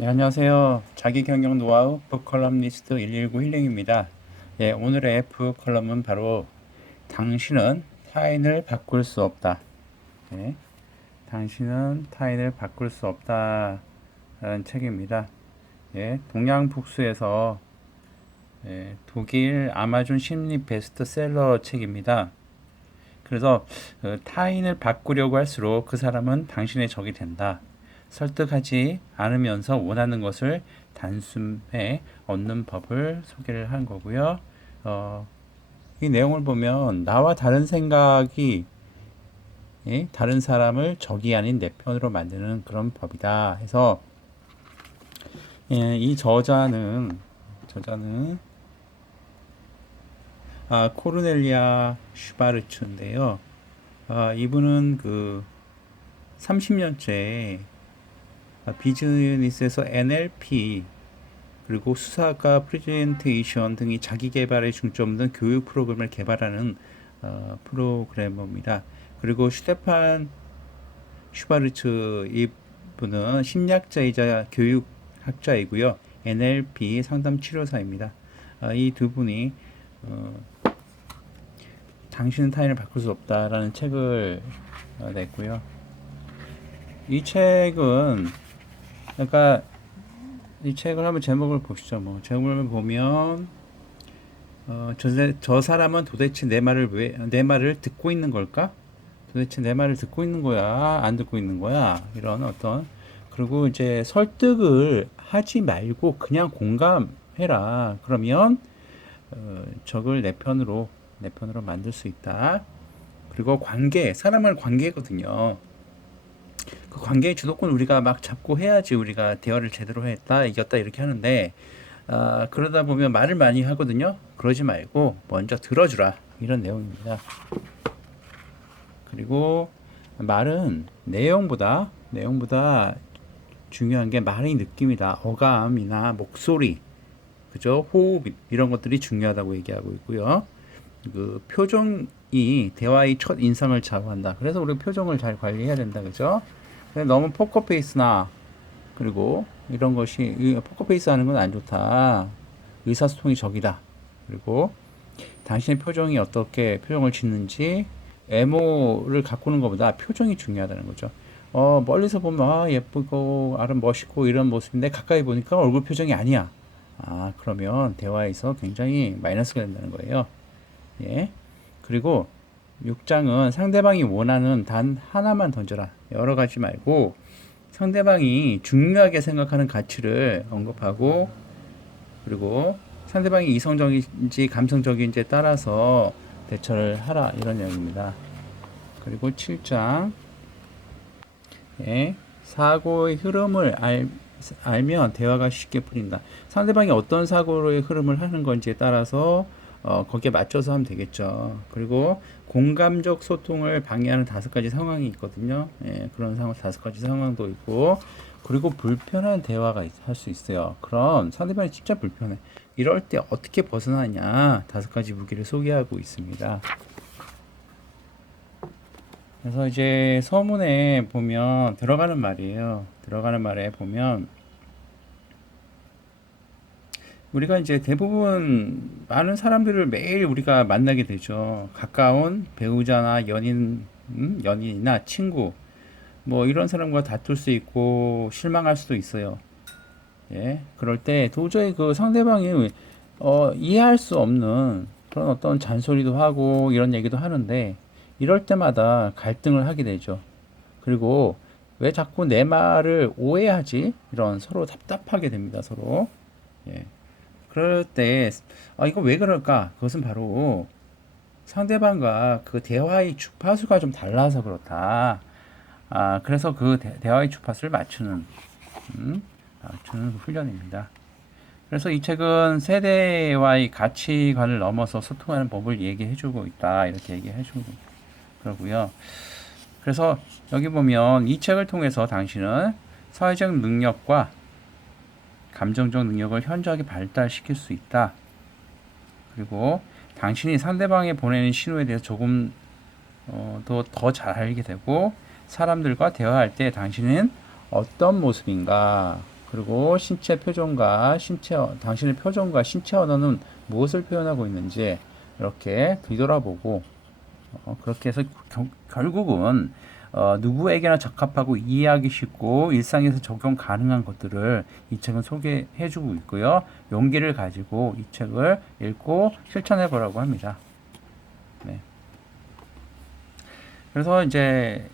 네, 안녕하세요. 자기경영 노하우 북컬럼니스트 119 힐링입니다. 예, 오늘의 북컬럼은 바로 당신은 타인을 바꿀 수 없다. 예, 당신은 타인을 바꿀 수 없다. 라는 책입니다. 예, 동양북수에서 독일 아마존 심리 베스트셀러 책입니다. 그래서 타인을 바꾸려고 할수록 그 사람은 당신의 적이 된다. 설득하지 않으면서 원하는 것을 단숨에 얻는 법을 소개를 한 거고요. 어, 이 내용을 보면 나와 다른 생각이 다른 사람을 적이 아닌 내 편으로 만드는 그런 법이다 해서 이 저자는 코르넬리아 슈바르츠인데요. 이분은 그 30년째 비즈니스에서 NLP 그리고 수사과 프레젠테이션 등이 자기 개발에 중점 둔 교육 프로그램을 개발하는 프로그래머입니다. 그리고 슈테판 슈바르츠 이분은 심리학자이자 교육학자이고요. NLP 상담 치료사입니다. 이 두 분이 어, 당신은 타인을 바꿀 수 없다라는 책을 냈고요. 이 책은 그러니까 이 책을 한번 제목을 보시죠. 뭐 제목을 보면 저 사람은 도대체 내 말을 듣고 있는 걸까? 도대체 내 말을 듣고 있는 거야? 안 듣고 있는 거야? 이런 어떤 그리고 이제 설득을 하지 말고 그냥 공감해라. 그러면 적을 내 편으로 만들 수 있다. 그리고 사람은 관계거든요. 그 관계의 주도권 우리가 막 잡고 해야지 우리가 대화를 제대로 했다, 이겼다 이렇게 하는데 그러다 보면 말을 많이 하거든요. 그러지 말고 먼저 들어주라 이런 내용입니다. 그리고 말은 내용보다 중요한 게 말의 느낌이다. 어감이나 목소리, 그죠? 호흡 이런 것들이 중요하다고 얘기하고 있고요. 그 표정이 대화의 첫 인상을 좌우한다. 그래서 우리 표정을 잘 관리해야 된다, 그죠? 너무 포커페이스나 그리고 이런 것이 포커페이스 하는 건 안 좋다. 의사소통이 적이다. 그리고 당신의 표정이 어떻게 표정을 짓는지 외모를 가꾸는 것보다 표정이 중요하다는 거죠. 멀리서 보면 예쁘고 멋있고 이런 모습인데 가까이 보니까 얼굴 표정이 아니야. 그러면 대화에서 굉장히 마이너스가 된다는 거예요. 예. 그리고 6장은 상대방이 원하는 단 하나만 던져라. 여러 가지 말고 상대방이 중요하게 생각하는 가치를 언급하고 그리고 상대방이 이성적인지 감성적인지에 따라서 대처를 하라. 이런 내용입니다. 그리고 7장 사고의 흐름을 알면 대화가 쉽게 풀린다. 상대방이 어떤 사고의 흐름을 하는 건지에 따라서 거기에 맞춰서 하면 되겠죠. 그리고 공감적 소통을 방해하는 5가지 상황이 있거든요. 그런 상황 5가지 상황도 있고 그리고 불편한 대화가 할 수 있어요. 그럼 상대방이 진짜 불편해. 이럴 때 어떻게 벗어나냐 5가지 무기를 소개하고 있습니다. 그래서 이제 서문에 보면 들어가는 말이에요. 들어가는 말에 보면 우리가 이제 대부분 많은 사람들을 매일 우리가 만나게 되죠. 가까운 배우자나 연인이나 친구, 뭐 이런 사람과 다툴 수 있고 실망할 수도 있어요. 예, 그럴 때 도저히 그 상대방이 이해할 수 없는 그런 어떤 잔소리도 하고 이런 얘기도 하는데 이럴 때마다 갈등을 하게 되죠. 그리고 왜 자꾸 내 말을 오해하지? 이런 서로 답답하게 됩니다, 서로. 예. 그럴 때, 이거 왜 그럴까? 그것은 바로 상대방과 그 대화의 주파수가 좀 달라서 그렇다. 그래서 그 대화의 주파수를 맞추는 훈련입니다. 그래서 이 책은 세대와의 가치관을 넘어서 소통하는 법을 얘기해주고 있다. 이렇게 얘기해주고 그러고요. 그래서 여기 보면 이 책을 통해서 당신은 사회적 능력과 감정적 능력을 현저하게 발달시킬 수 있다. 그리고 당신이 상대방에 보내는 신호에 대해서 조금 더 잘 알게 되고 사람들과 대화할 때 당신은 어떤 모습인가 그리고 당신의 표정과 신체 언어는 무엇을 표현하고 있는지 이렇게 뒤돌아보고 그렇게 해서 결국은 누구에게나 적합하고 이해하기 쉽고 일상에서 적용 가능한 것들을 이 책은 소개해주고 있고요. 용기를 가지고 이 책을 읽고 실천해 보라고 합니다. 네. 그래서 이제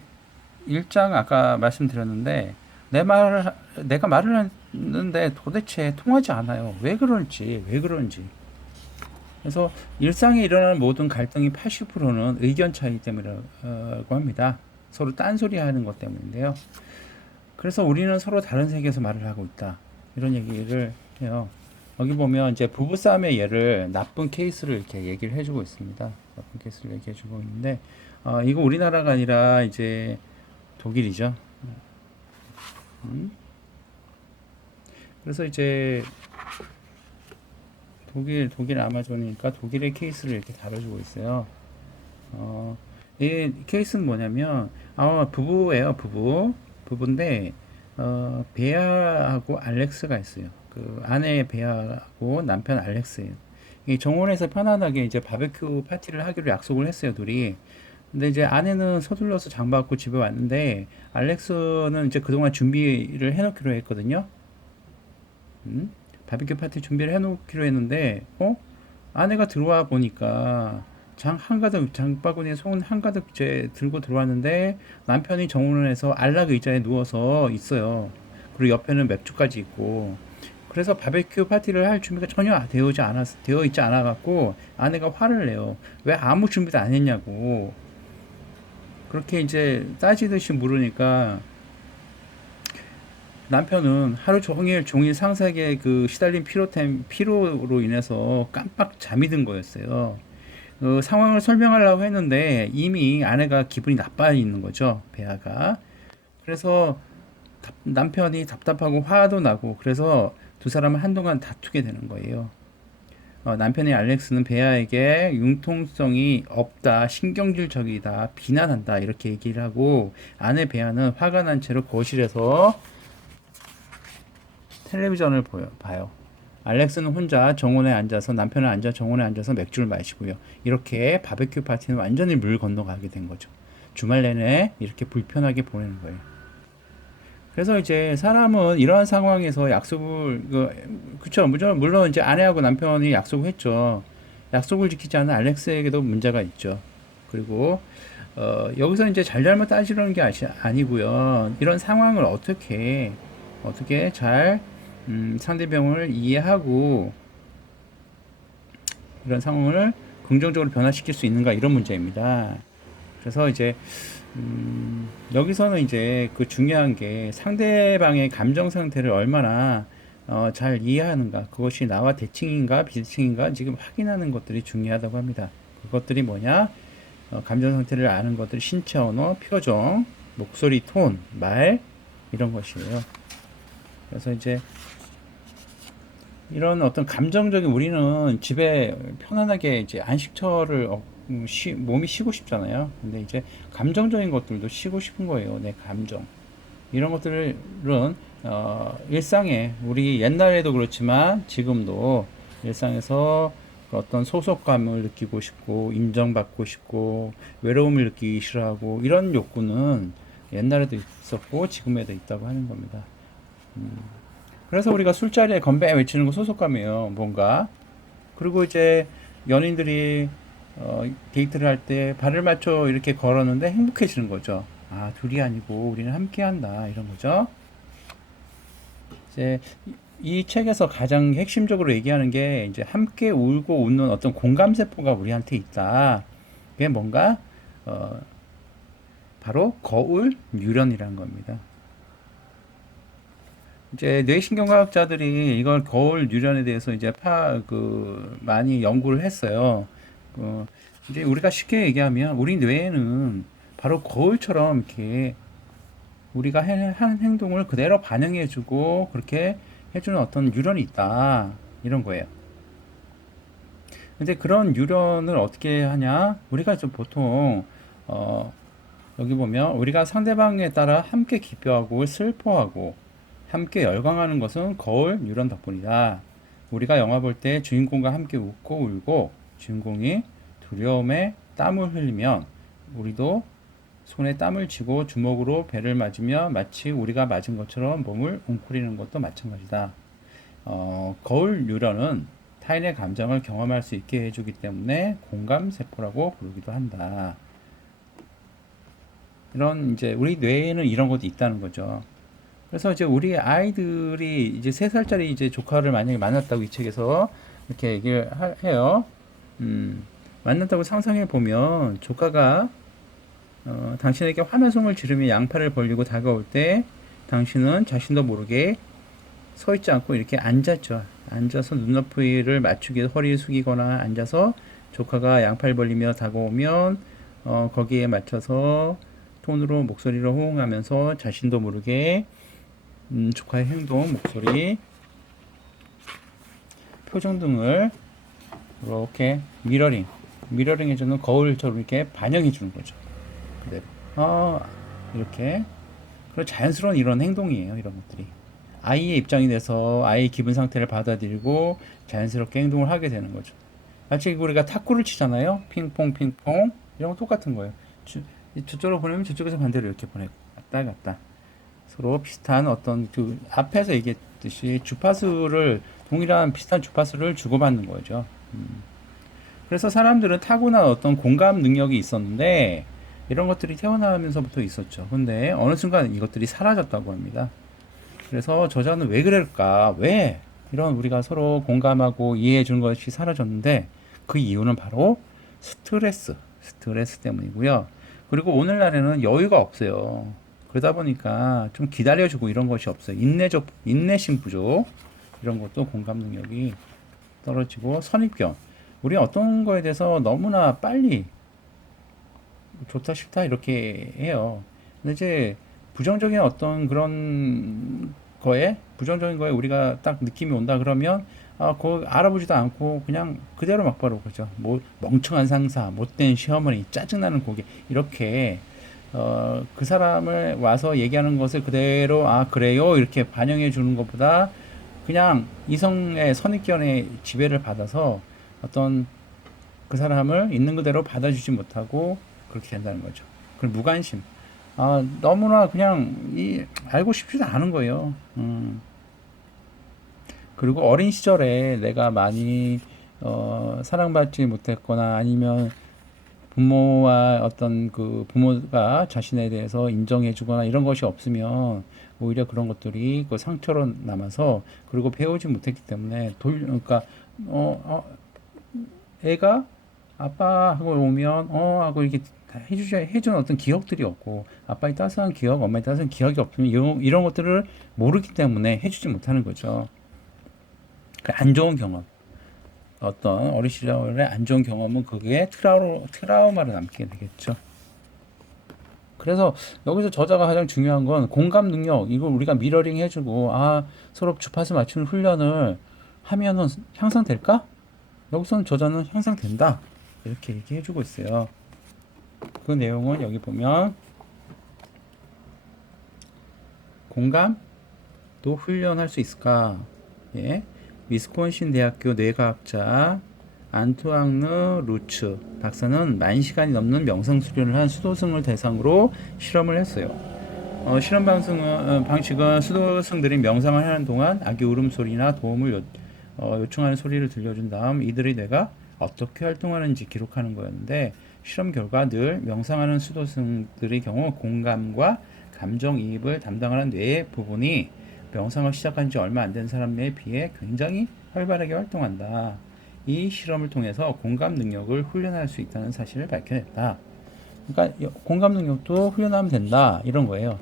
1장 아까 말씀드렸는데 내가 말을 했는데 도대체 통하지 않아요. 왜 그런지. 그래서 일상에 일어나는 모든 갈등이 80%는 의견 차이 때문이라고 합니다. 서로 딴소리 하는 것 때문인데요. 그래서 우리는 서로 다른 세계에서 말을 하고 있다. 이런 얘기를 해요. 여기 보면 이제 부부싸움의 예를 나쁜 케이스를 이렇게 얘기를 해주고 있습니다. 나쁜 케이스를 얘기해주고 있는데, 이거 우리나라가 아니라 이제 독일이죠. 그래서 이제 독일 아마존이니까 독일의 케이스를 이렇게 다뤄주고 있어요. 이 케이스는 뭐냐면, 부부예요, 부부인데, 베아하고 알렉스가 있어요. 그 아내 베아하고 남편 알렉스예요. 이 정원에서 편안하게 이제 바베큐 파티를 하기로 약속을 했어요, 둘이. 근데 이제 아내는 서둘러서 장봐갖고 집에 왔는데, 알렉스는 이제 그동안 준비를 해놓기로 했거든요. 바비큐 파티 준비를 해놓기로 했는데, 아내가 들어와 보니까 장바구니에 손 한가득 이제 들고 들어왔는데 남편이 정원에서 안락 의자에 누워서 있어요. 그리고 옆에는 맥주까지 있고. 그래서 바베큐 파티를 할 준비가 전혀 되어 있지 않아 갖고 아내가 화를 내요. 왜 아무 준비도 안 했냐고. 그렇게 이제 따지듯이 물으니까 남편은 하루 종일 상사에게 그 시달린 피로로 인해서 깜빡 잠이 든 거였어요. 상황을 설명하려고 했는데 이미 아내가 기분이 나빠 있는 거죠, 베아가. 그래서 남편이 답답하고 화도 나고 그래서 두 사람은 한동안 다투게 되는 거예요. 남편의 알렉스는 베아에게 융통성이 없다, 신경질적이다, 비난한다 이렇게 얘기를 하고 아내 베아는 화가 난 채로 거실에서 텔레비전을 봐요. 알렉스는 혼자 정원에 앉아서 남편은 정원에 앉아서 맥주를 마시고요. 이렇게 바베큐 파티는 완전히 물 건너가게 된 거죠. 주말 내내 이렇게 불편하게 보내는 거예요. 그래서 이제 사람은 이러한 상황에서 그쵸. 물론 이제 아내하고 남편이 약속을 했죠. 약속을 지키지 않은 알렉스에게도 문제가 있죠. 그리고, 여기서 이제 잘잘못 따지려는 게 아니고요. 이런 상황을 어떻게 잘, 상대방을 이해하고 이런 상황을 긍정적으로 변화시킬 수 있는가 이런 문제입니다. 그래서 이제 여기서는 이제 그 중요한 게 상대방의 감정 상태를 얼마나 잘 이해하는가 그것이 나와 대칭인가 비대칭인가 지금 확인하는 것들이 중요하다고 합니다. 그것들이 뭐냐 감정 상태를 아는 것들이 신체 언어, 표정, 목소리 톤, 말 이런 것이에요. 그래서 이제 이런 어떤 감정적인 우리는 집에 편안하게 이제 안식처를 몸이 쉬고 싶잖아요. 근데 이제 감정적인 것들도 쉬고 싶은 거예요. 내 감정. 이런 것들은 일상에 우리 옛날에도 그렇지만 지금도 일상에서 어떤 소속감을 느끼고 싶고 인정받고 싶고 외로움을 느끼기 싫어하고 이런 욕구는 옛날에도 있었고 지금에도 있다고 하는 겁니다. 그래서 우리가 술자리에 건배 외치는 거 소속감이에요. 뭔가. 그리고 이제 연인들이 데이트를 할 때 발을 맞춰 이렇게 걸었는데 행복해지는 거죠. 아, 둘이 아니고 우리는 함께 한다. 이런 거죠. 이제 이 책에서 가장 핵심적으로 얘기하는 게 이제 함께 울고 웃는 어떤 공감세포가 우리한테 있다. 그게 뭔가 바로 거울 유련이라는 겁니다. 이제 뇌신경과학자들이 이걸 거울 뉴런에 대해서 이제 많이 연구를 했어요. 이제 우리가 쉽게 얘기하면 우리 뇌에는 바로 거울처럼 이렇게 우리가 하는 행동을 그대로 반영해주고 그렇게 해주는 어떤 뉴런이 있다. 이런 거예요. 근데 그런 뉴런을 어떻게 하냐? 우리가 좀 보통, 여기 보면 우리가 상대방에 따라 함께 기뻐하고 슬퍼하고 함께 열광하는 것은 거울 뉴런 덕분이다. 우리가 영화 볼 때 주인공과 함께 웃고 울고 주인공이 두려움에 땀을 흘리면 우리도 손에 땀을 쥐고 주먹으로 배를 맞으며 마치 우리가 맞은 것처럼 몸을 웅크리는 것도 마찬가지다. 거울 뉴런은 타인의 감정을 경험할 수 있게 해주기 때문에 공감세포라고 부르기도 한다. 이런 이제 우리 뇌에는 이런 것도 있다는 거죠. 그래서 이제 우리 아이들이 이제 3살짜리 이제 조카를 만약에 만났다고 이 책에서 이렇게 얘기를 해요. 만났다고 상상해 보면 조카가 당신에게 환호성을 지르며 양팔을 벌리고 다가올 때 당신은 자신도 모르게 서 있지 않고 이렇게 앉았죠. 앉아서 눈높이를 맞추기 위해서 허리를 숙이거나 앉아서 조카가 양팔 벌리며 다가오면 거기에 맞춰서 톤으로 목소리로 호응하면서 자신도 모르게 조카의 행동, 목소리, 표정 등을 이렇게 미러링 해주는 거울처럼 이렇게 반영해 주는 거죠. 그대로. 이렇게. 그런 자연스러운 이런 행동이에요. 이런 것들이. 아이의 입장이 돼서 아이의 기분 상태를 받아들이고 자연스럽게 행동을 하게 되는 거죠. 마치 우리가 탁구를 치잖아요. 핑퐁, 핑퐁. 이런 거 똑같은 거예요. 저쪽으로 보내면 저쪽에서 반대로 이렇게 보내고. 왔다 갔다. 서로 비슷한 어떤 그 앞에서 얘기했듯이 주파수를 동일한 비슷한 주파수를 주고받는 거죠. 그래서 사람들은 타고난 어떤 공감 능력이 있었는데 이런 것들이 태어나면서부터 있었죠. 근데 어느 순간 이것들이 사라졌다고 합니다. 그래서 저자는 왜 그럴까? 왜 이런 우리가 서로 공감하고 이해해 주는 것이 사라졌는데 그 이유는 바로 스트레스 때문이고요. 그리고 오늘날에는 여유가 없어요. 그러다 보니까 좀 기다려주고 이런 것이 없어요. 인내심 부족 이런 것도 공감 능력이 떨어지고 선입견. 우리 어떤 거에 대해서 너무나 빨리 좋다 싫다 이렇게 해요. 근데 이제 부정적인 거에 우리가 딱 느낌이 온다 그러면 그거 알아보지도 않고 그냥 그대로 막바로 그죠. 뭐 멍청한 상사, 못된 시어머니, 짜증나는 고객 이렇게 그 사람을 와서 얘기하는 것을 그대로 그래요 이렇게 반영해 주는 것보다 그냥 이성의 선입견의 지배를 받아서 어떤 그 사람을 있는 그대로 받아주지 못하고 그렇게 된다는 거죠. 그 무관심. 너무나 그냥 알고 싶지도 않은 거예요. 그리고 어린 시절에 내가 많이 사랑받지 못했거나 아니면 부모와 어떤 그 부모가 자신에 대해서 인정해주거나 이런 것이 없으면 오히려 그런 것들이 그 상처로 남아서 그리고 배우지 못했기 때문에 그러니까 애가 아빠하고 오면 하고 이렇게 해주는 어떤 기억들이 없고 아빠의 따스한 기억, 엄마의 따스한 기억이 없으면 이런 것들을 모르기 때문에 해주지 못하는 거죠. 안 좋은 경험, 어떤 어린 시절의 안 좋은 경험은 그게 트라우마로 남게 되겠죠. 그래서 여기서 저자가 가장 중요한 건 공감 능력, 이걸 우리가 미러링 해주고 서로 주파수 맞추는 훈련을 하면은 향상될까? 여기서는 저자는 향상된다 이렇게 얘기해주고 있어요. 그 내용은 여기 보면 공감도 훈련할 수 있을까? 예. 위스콘신 대학교 뇌과학자 안투앙느 루츠 박사는 10,000시간이 넘는 명상 수련을 한 수도승을 대상으로 실험을 했어요. 실험 방식은 수도승들이 명상을 하는 동안 아기 울음소리나 도움을 요청하는 소리를 들려준 다음 이들의 뇌가 어떻게 활동하는지 기록하는 거였는데 실험 결과 늘 명상하는 수도승들의 경우 공감과 감정이입을 담당하는 뇌의 부분이 명상을 시작한 지 얼마 안 된 사람에 비해 굉장히 활발하게 활동한다. 이 실험을 통해서 공감 능력을 훈련할 수 있다는 사실을 밝혀냈다. 그러니까 공감 능력도 훈련하면 된다 이런 거예요.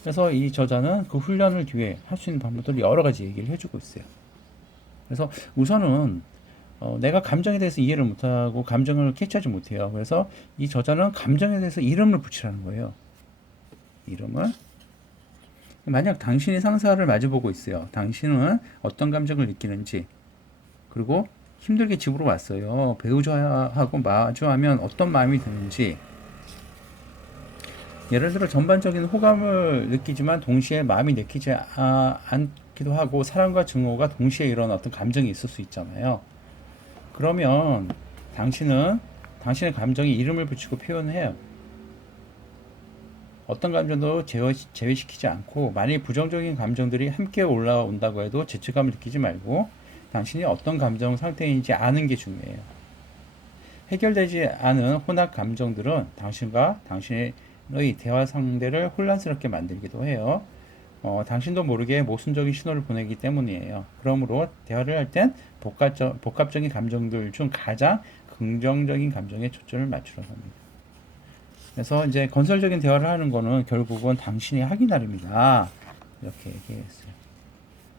그래서 이 저자는 그 훈련을 뒤에 할 수 있는 방법들을 여러 가지 얘기를 해주고 있어요. 그래서 우선은 내가 감정에 대해서 이해를 못하고 감정을 캐치하지 못해요. 그래서 이 저자는 감정에 대해서 이름을 붙이라는 거예요. 이름을. 만약 당신이 상사를 마주보고 있어요. 당신은 어떤 감정을 느끼는지, 그리고 힘들게 집으로 왔어요. 배우자하고 마주하면 어떤 마음이 드는지, 예를 들어 전반적인 호감을 느끼지만 동시에 마음이 내키지 않기도 하고 사랑과 증오가 동시에 이런 어떤 감정이 있을 수 있잖아요. 그러면 당신은 당신의 감정에 이름을 붙이고 표현해요. 어떤 감정도 제외시키지 않고 만일 부정적인 감정들이 함께 올라온다고 해도 죄책감을 느끼지 말고 당신이 어떤 감정 상태인지 아는 게 중요해요. 해결되지 않은 혼합 감정들은 당신과 당신의 대화 상대를 혼란스럽게 만들기도 해요. 당신도 모르게 모순적인 신호를 보내기 때문이에요. 그러므로 대화를 할 땐 복합적인 감정들 중 가장 긍정적인 감정에 초점을 맞추려고 합니다. 그래서 이제 건설적인 대화를 하는 거는 결국은 당신이 하기 나름이다. 이렇게 얘기했어요.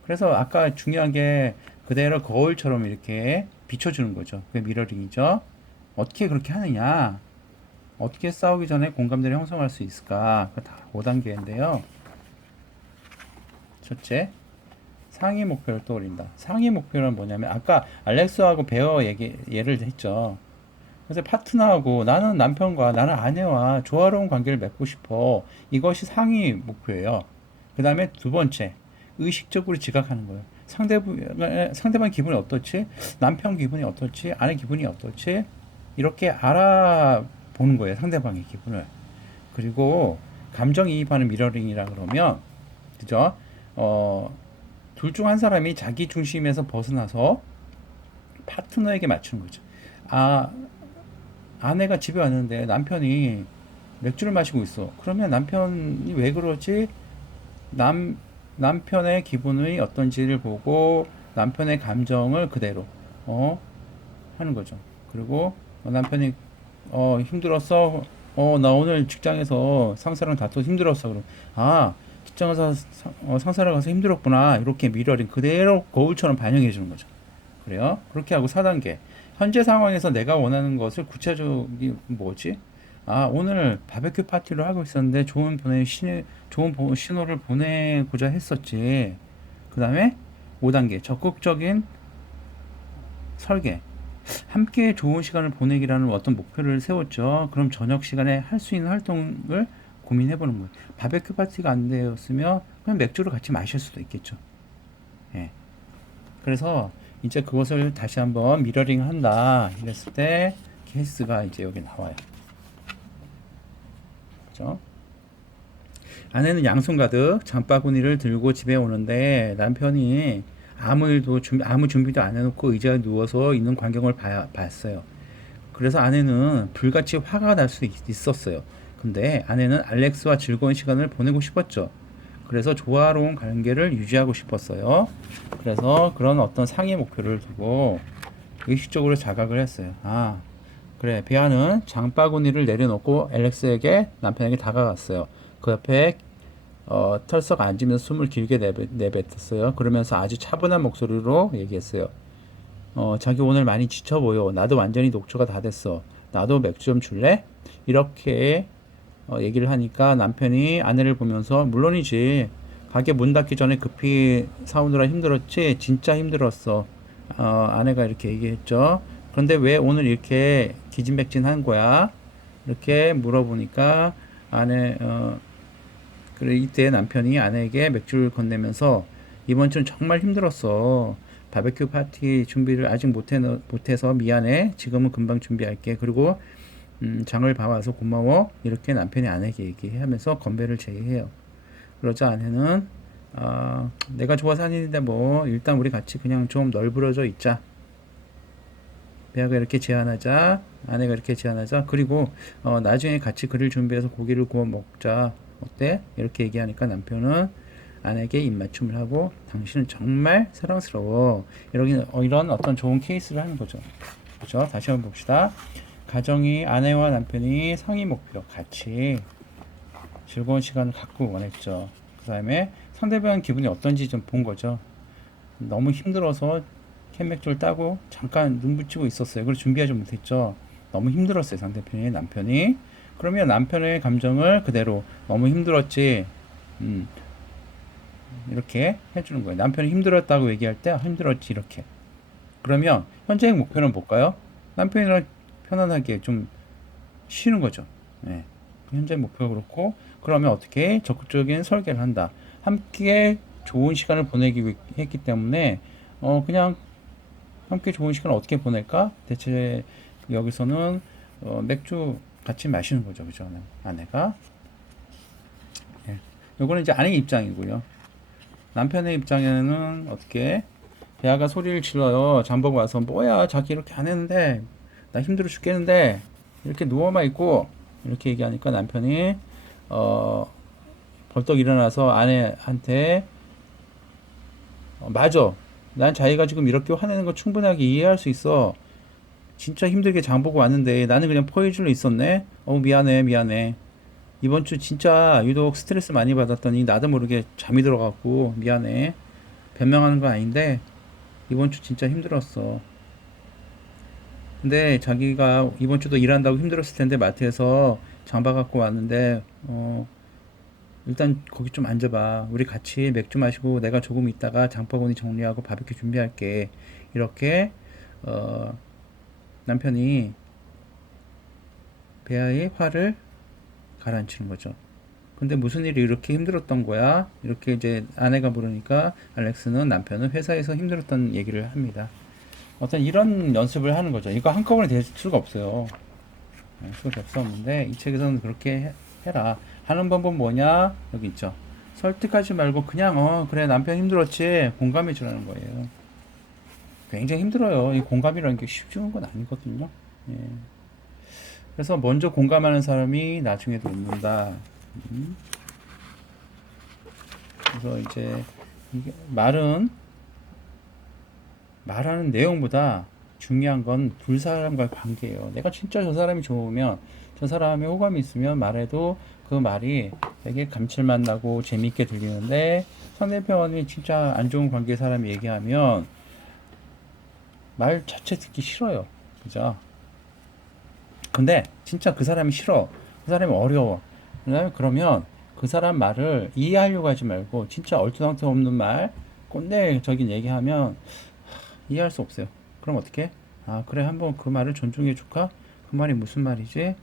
그래서 아까 중요한 게 그대로 거울처럼 이렇게 비춰주는 거죠. 그게 미러링이죠. 어떻게 그렇게 하느냐? 어떻게 싸우기 전에 공감대를 형성할 수 있을까? 다 5단계인데요. 첫째, 상위 목표를 떠올린다. 상위 목표는 뭐냐면 아까 알렉스하고 베어 예를 했죠. 그래서 파트너하고 나는 남편과 나는 아내와 조화로운 관계를 맺고 싶어. 이것이 상위 목표예요. 그 다음에 두 번째, 의식적으로 지각하는 거예요. 상대방 기분이 어떻지? 남편 기분이 어떻지? 아내 기분이 어떻지? 이렇게 알아보는 거예요. 상대방의 기분을. 그리고 감정이입하는 미러링이라 그러면, 그죠? 둘 중 한 사람이 자기 중심에서 벗어나서 파트너에게 맞추는 거죠. 아, 아내가 집에 왔는데 남편이 맥주를 마시고 있어. 그러면 남편이 왜 그러지? 남편의 기분이 어떤지를 보고 남편의 감정을 그대로 하는 거죠. 그리고 남편이 힘들었어. 나 오늘 직장에서 상사랑 다퉈서 힘들었어. 그럼 직장에서 상사랑 가서 힘들었구나. 이렇게 미러링 그대로 거울처럼 반영해 주는 거죠. 그래요? 그렇게 하고 4단계. 현재 상황에서 내가 원하는 것을 구체적이 뭐지? 오늘 바베큐 파티를 하고 있었는데 좋은 신호를 보내고자 했었지. 그 다음에 5단계. 적극적인 설계. 함께 좋은 시간을 보내기라는 어떤 목표를 세웠죠. 그럼 저녁 시간에 할 수 있는 활동을 고민해 보는 거예요. 바베큐 파티가 안 되었으면 그냥 맥주를 같이 마실 수도 있겠죠. 예. 그래서 이제 그것을 다시 한번 미러링 한다. 이랬을 때 케이스가 이제 여기 나와요. 그죠? 아내는 양손 가득 장바구니를 들고 집에 오는데 남편이 아무 준비도 안 해놓고 의자에 누워서 있는 광경을 봤어요. 그래서 아내는 불같이 화가 날 수 있었어요. 근데 아내는 알렉스와 즐거운 시간을 보내고 싶었죠. 그래서 조화로운 관계를 유지하고 싶었어요. 그래서 그런 어떤 상위 목표를 두고 의식적으로 자각을 했어요. 그래. 베아는 장바구니를 내려놓고 알렉스에게 남편에게 다가갔어요. 그 옆에 털썩 앉으면서 숨을 길게 내뱉었어요. 그러면서 아주 차분한 목소리로 얘기했어요. 자기 오늘 많이 지쳐 보여. 나도 완전히 녹초가 다 됐어. 나도 맥주 좀 줄래? 이렇게 얘기를 하니까 남편이 아내를 보면서 물론이지. 가게 문 닫기 전에 급히 사오느라 힘들었지. 진짜 힘들었어. 아내가 이렇게 얘기했죠. 그런데 왜 오늘 이렇게 기진맥진한 거야? 이렇게 물어보니까 그래 이때 남편이 아내에게 맥주를 건네면서 이번 주는 정말 힘들었어. 바베큐 파티 준비를 아직 못해서 미안해. 지금은 금방 준비할게. 그리고 장을 봐와서 고마워. 이렇게 남편이 아내에게 얘기하면서 건배를 제의해요. 그러자 아내는 내가 좋아서 하는 일인데 뭐 일단 우리 같이 그냥 좀 널브러져 있자. 배아가 이렇게 제안하자. 아내가 이렇게 제안하자. 그리고 나중에 같이 그릴 준비해서 고기를 구워 먹자. 어때? 이렇게 얘기하니까 남편은 아내에게 입맞춤을 하고 당신은 정말 사랑스러워. 이런 어떤 좋은 케이스를 하는 거죠. 그렇죠? 다시 한번 봅시다. 가정이 아내와 남편이 상위 목표 같이 즐거운 시간을 갖고 원했죠. 그 다음에 상대방 기분이 어떤지 좀 본 거죠. 너무 힘들어서 캔맥주를 따고 잠깐 눈 붙이고 있었어요. 그래서 준비하지 못했죠. 너무 힘들었어요. 남편이. 그러면 남편의 감정을 그대로 너무 힘들었지. 이렇게 해주는 거예요. 남편이 힘들었다고 얘기할 때 힘들었지 이렇게. 그러면 현재의 목표는 뭘까요? 남편이랑 편안하게 좀 쉬는 거죠. 네. 현재 목표가 그렇고, 그러면 어떻게 적극적인 설계를 한다. 함께 좋은 시간을 보내기 했기 때문에 그냥 함께 좋은 시간을 어떻게 보낼까? 대체 여기서는 맥주 같이 마시는 거죠, 그죠? 아내가. 예. 요거는 이제 아내 입장이고요. 남편의 입장에는 어떻게 대화가 소리를 질러요. 장보고 와서 뭐야, 자기 이렇게 안 했는데 나 힘들어 죽겠는데 이렇게 누워만 있고 이렇게 얘기하니까 남편이 벌떡 일어나서 아내한테 맞아. 난 자기가 지금 이렇게 화내는 거 충분하게 이해할 수 있어. 진짜 힘들게 장보고 왔는데 나는 그냥 포유줄로 있었네. 미안해, 미안해. 이번 주 진짜 유독 스트레스 많이 받았더니 나도 모르게 잠이 들어갖고 미안해. 변명하는 거 아닌데 이번 주 진짜 힘들었어. 근데 자기가 이번 주도 일한다고 힘들었을 텐데 마트에서 장봐 갖고 왔는데 일단 거기 좀 앉아봐. 우리 같이 맥주 마시고 내가 조금 있다가 장바구니 정리하고 바비큐 준비할게. 이렇게 어, 남편이 베아의 화를 가라앉히는 거죠. 근데 무슨 일이 이렇게 힘들었던 거야? 이렇게 이제 아내가 물으니까 알렉스는 남편은 회사에서 힘들었던 얘기를 합니다. 어떤 이런 연습을 하는 거죠. 이거 한꺼번에 될 수가 없어요. 수가 없었는데 이 책에서는 그렇게 해라. 하는 방법 뭐냐? 여기 있죠. 설득하지 말고 그냥 그래 남편 힘들었지 공감해 주라는 거예요. 굉장히 힘들어요. 이 공감이라는 게 쉬운 건 아니거든요. 예. 그래서 먼저 공감하는 사람이 나중에도 웃는다. 그래서 이제 이게 말하는 내용보다 중요한 건 두 사람과의 관계예요. 내가 진짜 저 사람이 좋으면, 저 사람의 호감이 있으면 말해도 그 말이 되게 감칠맛 나고 재밌게 들리는데 상대편이 진짜 안 좋은 관계의 사람이 얘기하면 말 자체 듣기 싫어요. 그죠? 근데 진짜 그 사람이 싫어. 그 사람이 어려워. 그러면 그 사람 말을 이해하려고 하지 말고 진짜 얼토당토 없는 말, 꼰대적인 얘기하면 이해할 수 없어요. 그럼 어떻게? 아, 그래, 한번 그 말을 존중해 줄까? 그 말이 무슨 말이지?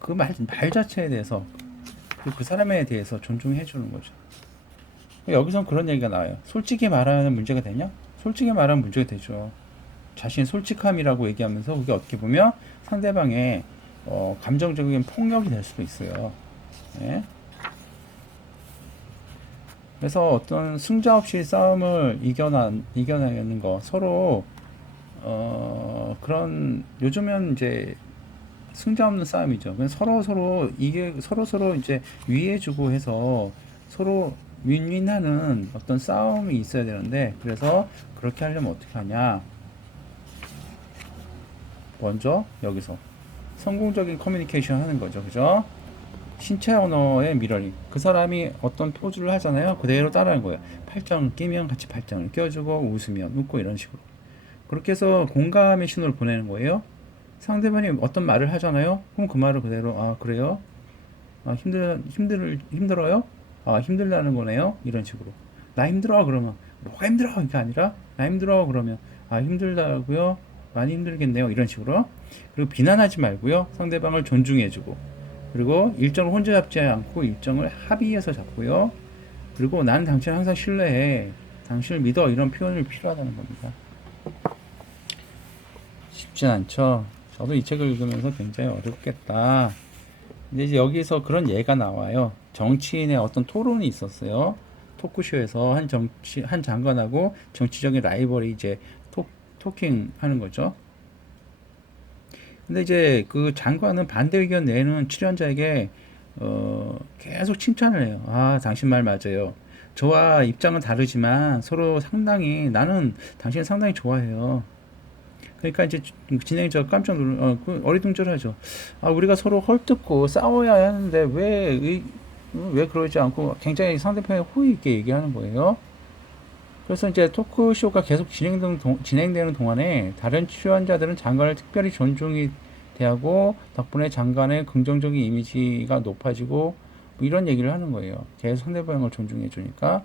그 말 자체에 대해서, 그 사람에 대해서 존중해 주는 거죠. 여기선 그런 얘기가 나와요. 솔직히 말하는 문제가 되냐? 솔직히 말하면 문제가 되죠. 자신의 솔직함이라고 얘기하면서 그게 어떻게 보면 상대방의 감정적인 폭력이 될 수도 있어요. 예? 그래서 어떤 승자 없이 싸움을 이겨내는 거, 서로 그런 요즘은 이제 승자 없는 싸움이죠. 그냥 서로 이게 서로 이제 위해주고 해서 서로 윈윈하는 어떤 싸움이 있어야 되는데, 그래서 그렇게 하려면 어떻게 하냐? 먼저 여기서 성공적인 커뮤니케이션 하는 거죠. 그죠? 신체 언어의 미러링. 그 사람이 어떤 포즈를 하잖아요. 그대로 따라하는 거예요. 팔짱을 끼면 같이 팔짱을 껴주고 웃으면 웃고 이런 식으로. 그렇게 해서 공감의 신호를 보내는 거예요. 상대방이 어떤 말을 하잖아요. 그럼 그 말을 그대로 아 그래요? 아 힘들어요? 아 힘들다는 거네요. 이런 식으로. 나 힘들어 그러면 뭐가 힘들어 이게 아니라 나 힘들어 그러면 아 힘들다고요? 많이 힘들겠네요. 이런 식으로. 그리고 비난하지 말고요. 상대방을 존중해주고. 그리고 일정을 혼자 잡지 않고 일정을 합의해서 잡고요. 그리고 난 당신을 항상 신뢰해. 당신을 믿어. 이런 표현이 필요하다는 겁니다. 쉽지 않죠. 저도 이 책을 읽으면서 굉장히 어렵겠다. 근데 이제 여기서 그런 예가 나와요. 정치인의 어떤 토론이 있었어요. 토크쇼에서 한 장관하고 정치적인 라이벌이 이제 토킹 하는 거죠. 근데 이제 그 장관은 반대 의견 내는 출연자에게 계속 칭찬을 해요. 아, 당신 말 맞아요. 저와 입장은 다르지만 서로 상당히 나는 당신을 상당히 좋아해요. 그러니까 이제 진행자 깜짝 어리둥절하죠. 아, 우리가 서로 헐뜯고 싸워야 하는데 왜 그러지 않고 굉장히 상대편에 호의 있게 얘기하는 거예요. 그래서 이제 토크쇼가 계속 진행되는 동안에 다른 출연자들은 장관을 특별히 존중이 대하고 덕분에 장관의 긍정적인 이미지가 높아지고 뭐 이런 얘기를 하는 거예요. 계속 상대방을 존중해 주니까.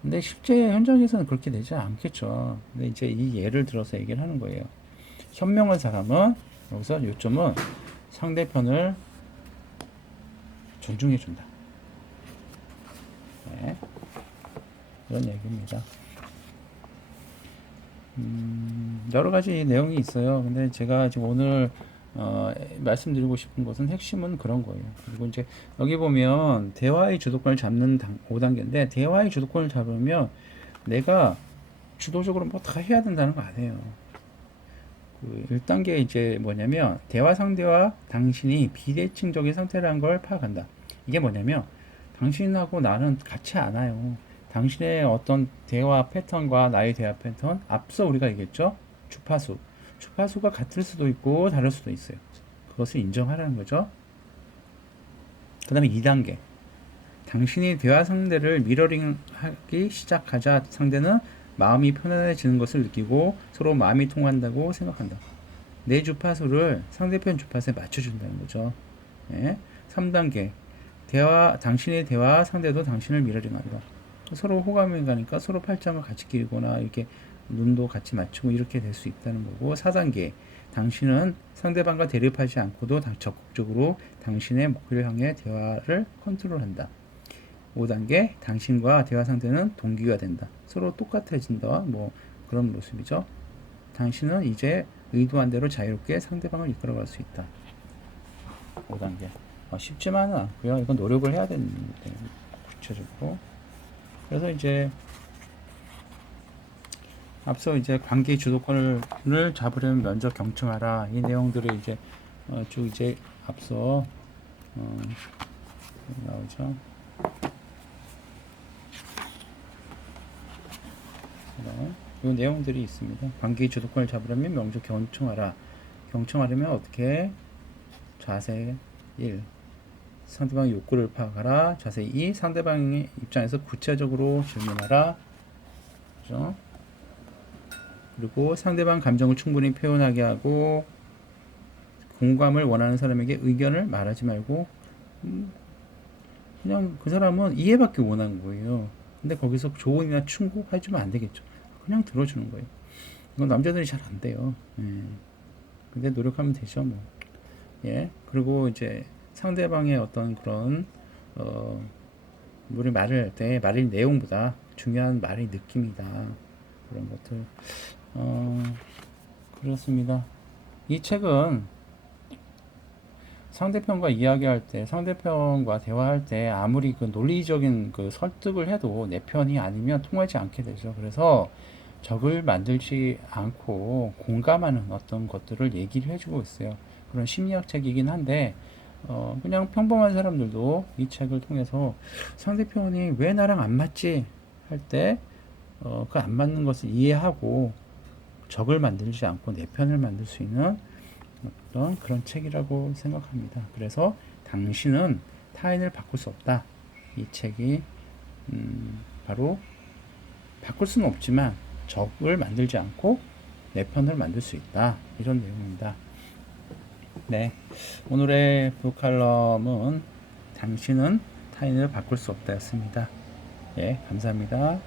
근데 실제 현장에서는 그렇게 되지 않겠죠. 근데 이제 이 예를 들어서 얘기를 하는 거예요. 현명한 사람은 여기서 요점은 상대편을 존중해준다. 네. 이런 얘기입니다. 여러 가지 내용이 있어요. 근데 제가 지금 오늘 말씀드리고 싶은 것은 핵심은 그런 거예요. 그리고 이제 여기 보면 대화의 주도권을 잡는 5단계인데 대화의 주도권을 잡으면 내가 주도적으로 뭐 다 해야 된다는 거 아니에요. 그 1단계 이제 뭐냐면 대화 상대와 당신이 비대칭적인 상태라는 걸 파악한다. 이게 뭐냐면 당신하고 나는 같이 않아요. 당신의 어떤 대화 패턴과 나의 대화 패턴, 앞서 우리가 얘기했죠? 주파수가 같을 수도 있고 다를 수도 있어요. 그것을 인정하라는 거죠. 그 다음에 2단계 당신이 대화 상대를 미러링하기 시작하자 상대는 마음이 편안해지는 것을 느끼고 서로 마음이 통한다고 생각한다. 내 주파수를 상대편 주파수에 맞춰준다는 거죠. 예. 3단계 당신의 대화 상대도 당신을 미러링한다. 서로 호감이 가니까 서로 팔짱을 같이 끼거나 이렇게 눈도 같이 맞추고 이렇게 될 수 있다는 거고. 4단계 당신은 상대방과 대립하지 않고도 적극적으로 당신의 목표를 향해 대화를 컨트롤한다. 5단계 당신과 대화 상대는 동기가 된다. 서로 똑같아진다. 뭐 그런 모습이죠. 당신은 이제 의도한 대로 자유롭게 상대방을 이끌어갈 수 있다. 5단계 쉽지만은 않고요. 이건 노력을 해야 되는데 구체적으로. 그래서 이제 앞서 이제 관계 주도권을 잡으려면 먼저 경청하라. 이 내용들을 이제 쭉 이제 앞서 나오죠. 이 내용들이 있습니다. 관계의 주도권을 잡으려면 먼저 경청하라. 경청하려면 어떻게? 자세 1. 상대방의 욕구를 파악하라. 자세 2. 상대방의 입장에서 구체적으로 질문하라. 그렇죠? 그리고 상대방 감정을 충분히 표현하게 하고 공감을 원하는 사람에게 의견을 말하지 말고 그냥 그 사람은 이해받기 원하는 거예요. 근데 거기서 조언이나 충고해주면 안 되겠죠. 그냥 들어주는 거예요. 이건 남자들이 잘 안 돼요. 예. 근데 노력하면 되죠, 뭐. 예. 그리고 이제 상대방의 어떤 그런 우리 말을 할 때 말의 내용보다 중요한 말의 느낌이다. 그런 것들. 그렇습니다. 이 책은 상대편과 이야기할 때, 상대편과 대화할 때 아무리 그 논리적인 그 설득을 해도 내 편이 아니면 통하지 않게 되죠. 그래서 적을 만들지 않고 공감하는 어떤 것들을 얘기를 해주고 있어요. 그런 심리학 책이긴 한데, 그냥 평범한 사람들도 이 책을 통해서 상대편이 왜 나랑 안 맞지? 할 때, 그 안 맞는 것을 이해하고 적을 만들지 않고 내 편을 만들 수 있는 어떤 그런 책이라고 생각합니다. 그래서 당신은 타인을 바꿀 수 없다. 이 책이 바로 바꿀 수는 없지만 적을 만들지 않고 내 편을 만들 수 있다. 이런 내용입니다. 네, 오늘의 북칼럼은 당신은 타인을 바꿀 수 없다였습니다. 예, 감사합니다.